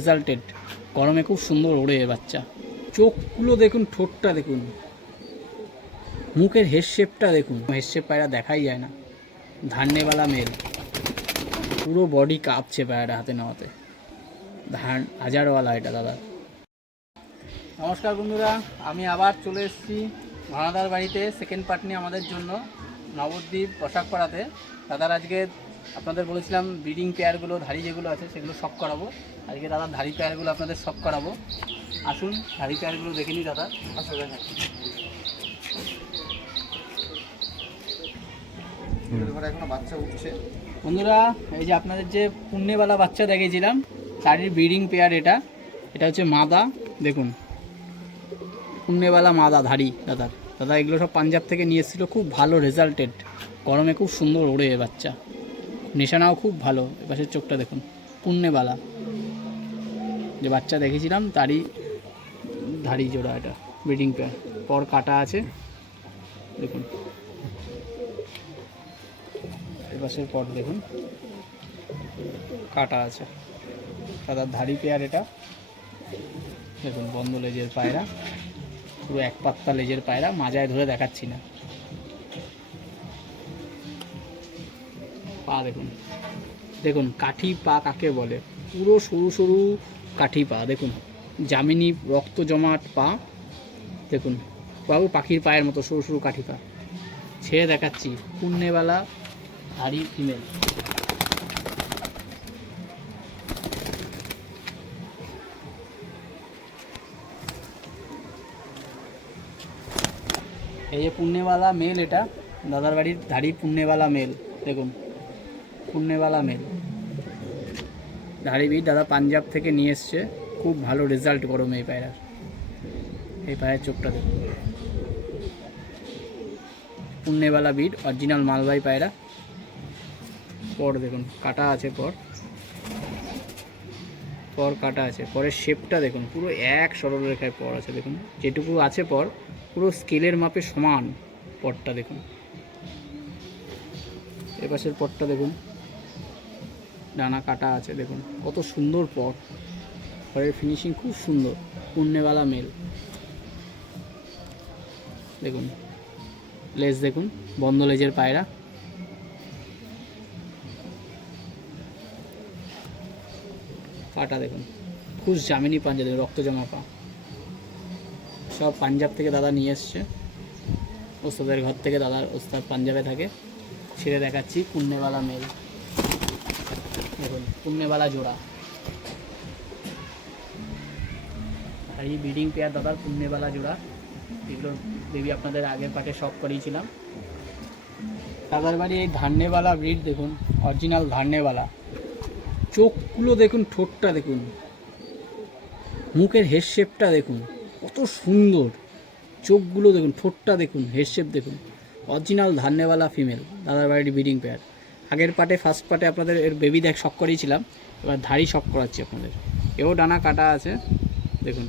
Resulted, গরমে খুব সুন্দর ওড়ে বাচ্চা। চোখগুলো দেখুন, ঠোঁটটা দেখুন, মুখের হেড শেপটা দেখুন, হেড শেপ পায়রা দেখাই যায় না। ধান্যেওয়ালা মেল, পুরো বডি কাঁপছে পায়রাটা হাতে নেওয়াতে। হাজারওয়ালা এটা দাদা। নমস্কার বন্ধুরা, আমি আবার চলে এসেছি ভাড়াদার বাড়িতে সেকেন্ড পার্ট নিয়ে আমাদের জন্য নবদ্বীপ পোশাক পাড়াতে। দাদার আজকে আপনাদের বলেছিলাম ব্রিডিং পেয়ারগুলো, ধাড়ি যেগুলো আছে সেগুলো শক করাবো। আজকে দাদার ধাড়ি পেয়ারগুলো আপনাদের শক করাবো। আসুন ধাড়ি পেয়ারগুলো দেখে নিই দাদা। আসলে এখনো বাচ্চা উঠছে বন্ধুরা, এই যে আপনাদের যে পুণ্যওয়ালা বাচ্চা দেখিয়েছিলাম তারই ব্রিডিং পেয়ার এটা। এটা হচ্ছে মাদা, দেখুন পুণ্যওয়ালা মাদা ধাড়ি দাদার। দাদা এগুলো সব পাঞ্জাব থেকে নিয়ে এসেছিলো, খুব ভালো রেজাল্টেড, গরমে খুব সুন্দর ওড়ে বাচ্চা, নিশানাও খুব ভালো। এপাশের চোখটা দেখুন, পুণ্যওয়ালা যে বাচ্চা দেখেছিলাম তারই ধাড়ি জোড়া এটা, ব্রিডিং পেয়ার। পর কাটা আছে দেখুন, এপাশের পর দেখুন কাটা আছে। দাদার ধাড়ি পেয়ার এটা দেখুন, বন্ধ লেজের পায়রা, পুরো এক পাত্তা লেজের পায়রা, মাজায় ধরে দেখাচ্ছি না। পা দেখুন, দেখুন কাঠি পা কাকে বলে, পুরো সরু সরু কাঠি পা দেখুন, জামিনি রক্ত জমাট পা দেখুন, বাবু পাখির পায়ের মতো সরু সরু কাঠি পা। ছেড়ে দেখাচ্ছি, পুণ্যওয়ালা ধাড়ি ফিমেল। এই যে পুণ্যওয়ালা মেল, এটা দাদার বাড়ির ধাড়ি পুণ্যওয়ালা মেল দেখুন, পুণ্যওয়ালা মেল ধাড়ি বিট দাদা পাঞ্জাব থেকে নিয়ে এসছে, খুব ভালো রেজাল্ট গরমে এই পায়রার। এই পায়ের চোখটা দেখুন, পুণ্যওয়ালা বিট, অরিজিনাল মালবাই পায়রা। পর দেখুন কাটা আছে, পর কাটা আছে, পরের শেপটা দেখুন, পুরো এক সরলরেখায় পর আছে দেখুন, যেটুকু আছে পর পুরো স্কেলের মাপে সমান পরটা দেখুন। এপাশের পরটা দেখুন, ডানা কাটা আছে দেখুন, কত সুন্দর পর, পরের ফিনিশিং খুব সুন্দর। পুণ্যওয়ালা মেল দেখুন, লেজ দেখুন, বন্ধ লেজের পায়রা। পাটা দেখুন, খুশ জামিনি পাঞ্জা দেখুন, রক্ত জমা পা, সব পাঞ্জাব থেকে দাদা নিয়ে এসছে, ওস্তাদের ঘর থেকে। দাদার ওস্তাদ পাঞ্জাবে থাকে। ছেড়ে দেখাচ্ছি পুণ্যওয়ালা মেল দেখুন, পুণ্যওয়ালা জোড়া। আর এই ব্রিডিং পেয়ার দাদার পুণ্যওয়ালা জোড়া, এগুলো দেবী আপনাদের আগের পাটে শখ করিয়েছিলাম। দাদার বাড়ি এই ধান্যওয়ালা ব্রিড দেখুন, অরিজিনাল ধান্যওয়ালা। চোখগুলো দেখুন, ঠোঁটটা দেখুন, মুখের হেড শেপটা দেখুন, কত সুন্দর। চোখগুলো দেখুন, ঠোঁটটা দেখুন, হেড শেপ দেখুন, অরিজিনাল ধান্যওয়ালা ফিমেল দাদার বাড়ির ব্রিডিং পেয়ার। আগের পাটে ফার্স্ট পাটে আপনাদের এর বেবি দেখ শখ করিয়েছিলাম, এবার ধাড়ি শখ করাচ্ছি আপনাদের। এও ডানা কাটা আছে দেখুন,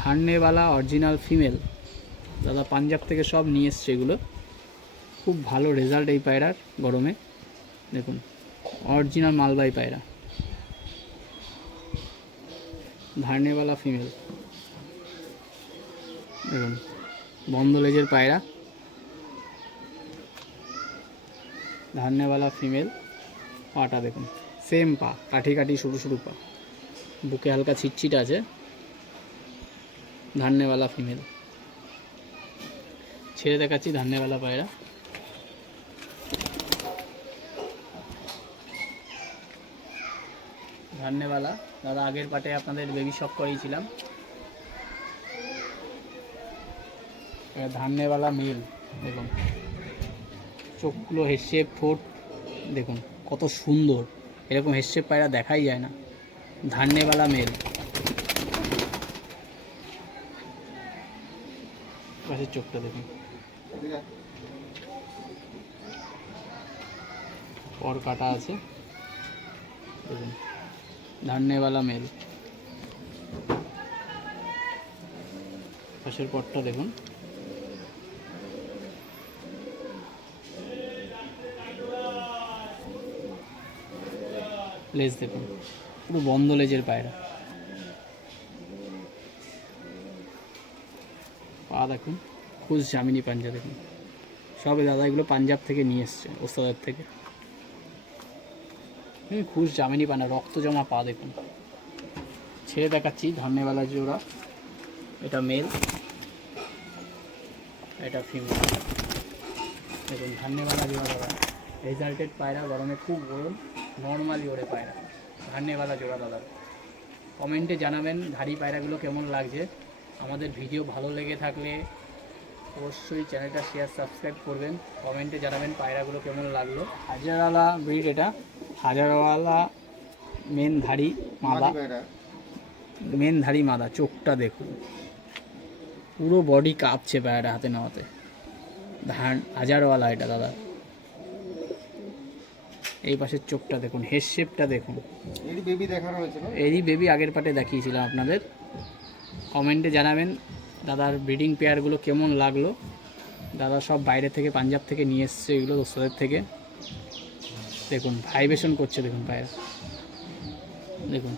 ধান্যওয়ালা অরিজিনাল ফিমেল, দাদা পাঞ্জাব থেকে সব নিয়ে এসছে এগুলো। খুব ভালো রেজাল্ট এই পায়রার গরমে দেখুন, অরিজিনাল মালবাই পায়রা, ধান্যওয়ালা ফিমেল দেখুন, বন্ধ লেজের পায়রা, ধান্যওয়ালা ফিমেল। পাটা দেখুন, সেম পা, কাঠি কাঠি সরু সরু পা, বুকে হালকা ছিটছিট আছে, ধান্যওয়ালা ফিমেল। ছেড়ে দেখাচ্ছি ধান্যওয়ালা পায়রা। ধান্যওয়ালা দাদা আগের পাটে আপনাদের বেবি শক করিয়েছিলাম। ধান্যওয়ালা মেল দেখুন, চোখগুলো হেড শেপ, ঠোঁট দেখুন কত সুন্দর, এরকম হেড শেপ পায়রা দেখাই যায় না। ধান্যওয়ালা মেল। পাশের চোখটা দেখুন, পর কাটা আছে দেখুন, ধান্যওয়ালা মেল। পাশের পরটা দেখুন, লেজ দেখুন, পুরো বন্ধ লেজের পায়রা। পা দেখুন, খুশ জামিনী পাঞ্জা দেখুন, সব দাদা এগুলো পাঞ্জাব থেকে নিয়ে এসছে ওস্তাদের থেকে। খুশ জামিনী পানা, রক্ত জমা পা দেখুন। ছেড়ে দেখাচ্ছি ধান্যবালা জোড়া, এটা মেল, এটা ফিমেল। দেখুন ধান্যবালা জোড়া দাদা, রেজাল্টেড পায়রা, গরমে খুব গরম, নর্মালি ওড়ে পায়রা, ধান্যবালা জোড়া দাদা। কমেন্টে জানাবেন ধাড়ি পায়রাগুলো কেমন লাগছে। আমাদের ভিডিও ভালো লেগে থাকলে অবশ্যই চ্যানেলটা শেয়ার সাবস্ক্রাইব করবেন, কমেন্টে জানাবেন পায়রাগুলো কেমন লাগলো। হাজারওয়ালা ব্রিড, এটা হাজারওয়ালা মেন ধাড়ি মাদা, মেন ধাড়ি মাদা। চোখটা দেখুন, পুরো বডি কাঁপছে পায়রাটা হাতে নেওয়াতে। হাজারওয়ালা এটা দাদা। এই পাশের চোখটা দেখুন, হেড শেপটা দেখুন। এরই বেবি আগের পাটে দেখিয়েছিলাম আপনাদের। কমেন্টে জানাবেন দাদার ব্রিডিং পেয়ারগুলো কেমন লাগলো। দাদা সব বাইরে থেকে, পাঞ্জাব থেকে নিয়ে এসছে এগুলো দোস্তদের থেকে। দেখুন ভাইব্রেশন করছে দেখুন পায়রা, দেখুন।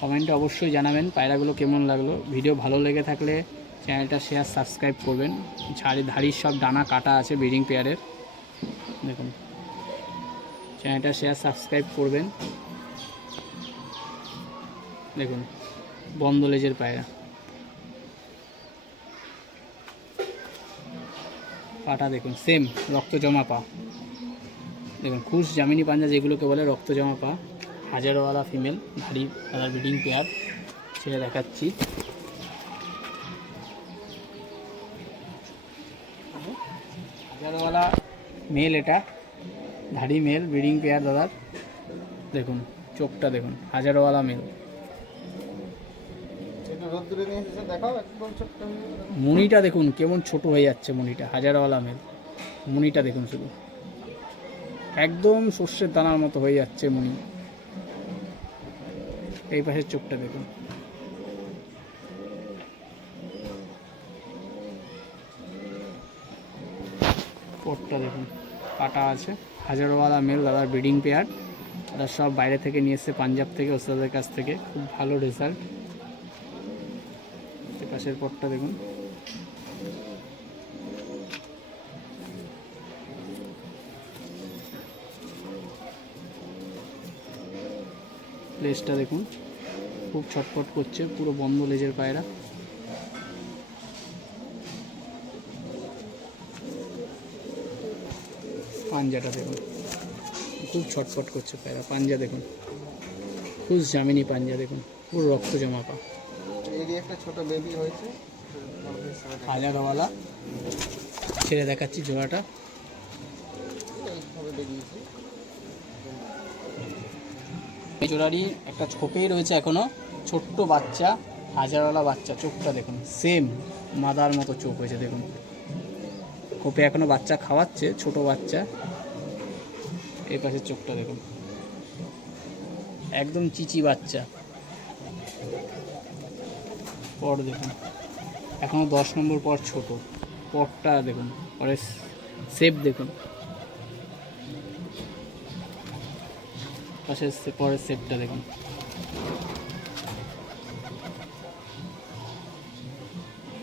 কমেন্টে অবশ্যই জানাবেন পায়রাগুলো কেমন লাগলো। ভিডিও ভালো লেগে থাকলে চ্যানেলটা শেয়ার সাবস্ক্রাইব করবেন। ধাড়ির সব ডানা কাটা আছে ব্রিডিং পেয়ারের, দেখুন। চ্যানেলটা শেয়ার সাবস্ক্রাইব করবেন। দেখুন বন্ধ লেজের পায়রা, পাটা দেখুন সেম রক্ত জমা পা। দেখুন খুশ জামিনী পাঞ্জা যেগুলোকে বলে, রক্ত জমা পা। হাজারওয়ালা ফিমেল, ধাড়ি কালার ব্রিডিং পেয়ার। ছেড়ে দেখাচ্ছি, হাজারওয়ালা মেল, এটা ধাড়ি মেল ব্রিডিং পেয়ার দাদার। দেখুন চোখটা দেখুন, হাজারওয়ালা মেল। মুনিটা দেখুন কেমন ছোট হয়ে যাচ্ছে মুনিটা, হাজারওয়ালা মেল। মুনিটা দেখুন শুধু, একদম সর্ষের দানার মতো হয়ে যাচ্ছে মুনি। এই পাশের চোখটা দেখুন, পটটা দেখুন, কাটা আছে। হাজারওয়ালা মেল দাদার ব্রিডিং পেয়ার। তারা সব বাইরে থেকে নিয়ে এসছে, পাঞ্জাব থেকে, ওস্তাদের কাছ থেকে। খুব ভালো রেজাল্ট। এই পাশের পটটা দেখুন, লেজটা দেখুন, খুব ছটফট করছে, পুরো বন্ধ লেজের পায়রা। পাঞ্জাটা দেখুন, খুব ছটফট করছে পায়রা। পাঞ্জা দেখুন, খুব জামিনী পাঞ্জা দেখুন, পুরো রক্ত জমা পা। একটা ছোট বেবি হয়েছে হাজারওয়ালা। ছেড়ে দেখাচ্ছি জোড়াটা, এই জোড়ারই একটা ছোপেই রয়েছে এখনো, ছোট্ট বাচ্চা, হাজারওয়ালা বাচ্চা। চোখটা দেখুন সেম মাদার মতো চোখ হয়েছে দেখুন। খোপে এখনো বাচ্চা খাওয়াচ্ছে, ছোট বাচ্চা। এই পাশের চোখটা দেখুন, একদম চিচি বাচ্চা। পর দেখুন এখনো 10 নম্বর পর ছোট। পরটা দেখুন, পরের শেপ দেখুন, পাশের পরের শেপটা দেখুন।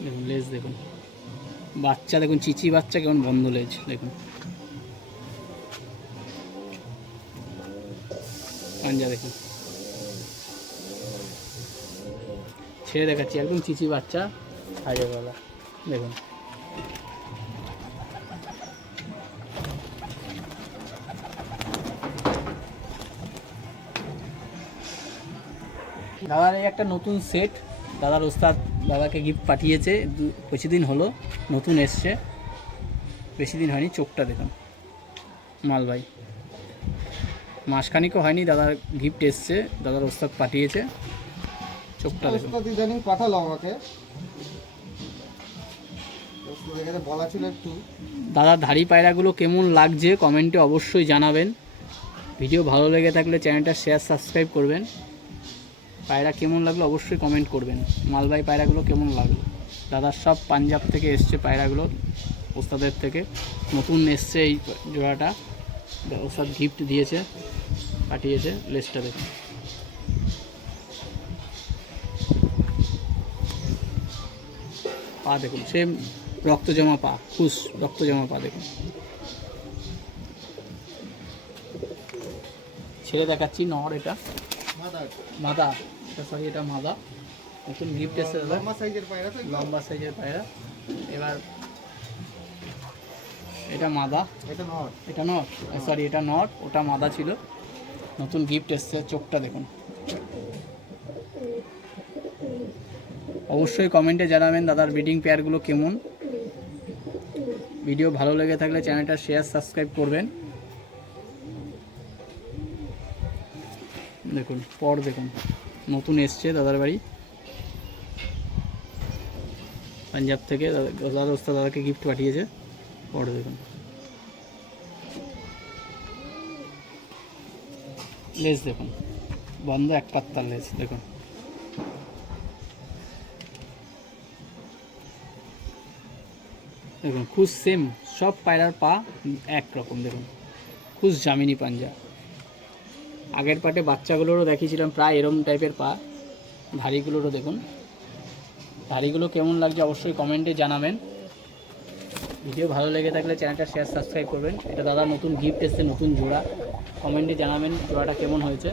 দেখুন লেজ দেখুন, বাচ্চা দেখুন, চিচি বাচ্চা কেমন বন্ধ লেজ দেখুন। পাঞ্জা দেখুন, ছেড়ে দেখাচ্ছি, একদম চিচি বাচ্চা, হাজারওয়ালা দেখুন। দাদার এই একটা নতুন সেট, দাদার ওস্তাদ দাদাকে গিফট পাঠিয়েছে, বেশি দিন হলো, নতুন এসছে, বেশি দিন হয়নি। চোখটা দেখুন মালবাই, মাসখানিকও হয়নি, দাদার গিফট এসছে, দাদার ওস্তাদ পাঠিয়েছে। চোখটা দেখুন, পাঠালো আমাকে, বলা ছিল একটু। দাদার ধাড়ি পায়রাগুলো কেমন লাগছে কমেন্টে অবশ্যই জানাবেন। ভিডিও ভালো লেগে থাকলে চ্যানেলটা শেয়ার সাবস্ক্রাইব করবেন। পায়রা কেমন লাগলো অবশ্যই কমেন্ট করবেন। মালবাই পায়রাগুলো কেমন লাগলো। দাদার সব পাঞ্জাব থেকে এসছে পায়রাগুলো, ওস্তাদের থেকে নতুন এসছে এই জোড়াটা, ওস্তাদ গিফট দিয়েছে, পাঠিয়েছে। লেজটা দেখুন, পা দেখুন, সেম রক্ত জমা পা, খুশ রক্ত জমা পা দেখুন। ছেড়ে দেখাচ্ছি নর, এটা মাদা, এটা সরি এটা মাদা, নতুন গিফট এসেছে দাদা, লম্বা সাইজের পায়রা তো, লম্বা সাইজের পায়রা। এবার এটা মাদা, এটা নর। এটা নট, সরি এটা নট, ওটা মাদা ছিল, নতুন গিফট এসছে। চোখটা দেখুন। অবশ্যই কমেন্টে জানাবেন দাদার ব্রিডিং পেয়ারগুলো কেমন। ভিডিও ভালো লেগে থাকলে চ্যানেলটা শেয়ার সাবস্ক্রাইব করবেন। দেখুন পর দেখুন, নতুন এসছে দাদার বাড়ি, পাঞ্জাব থেকে দাদা ওস্তাদ দাদাকে গিফট পাঠিয়েছে। পর দেখুন, লেজ দেখুন, বন্ধ এক পাত্তার লেজ দেখুন। দেখুন খুশ সেম, সব পায়রার পা একরকম দেখুন, খুশ জামিনী পাঞ্জা। আগের পাটে বাচ্চাগুলোরও দেখিয়েছিলাম প্রায় এরম টাইপের পা। ধাড়িগুলোরও দেখুন, ধাড়িগুলো কেমন লাগছে অবশ্যই কমেন্টে জানাবেন। ভিডিও ভালো লেগে থাকলে চ্যানেলটা শেয়ার সাবস্ক্রাইব করবেন। এটা দাদা নতুন গিফট এসছে, নতুন জোড়া, কমেন্টে জানাবেন জোড়াটা কেমন হয়েছে।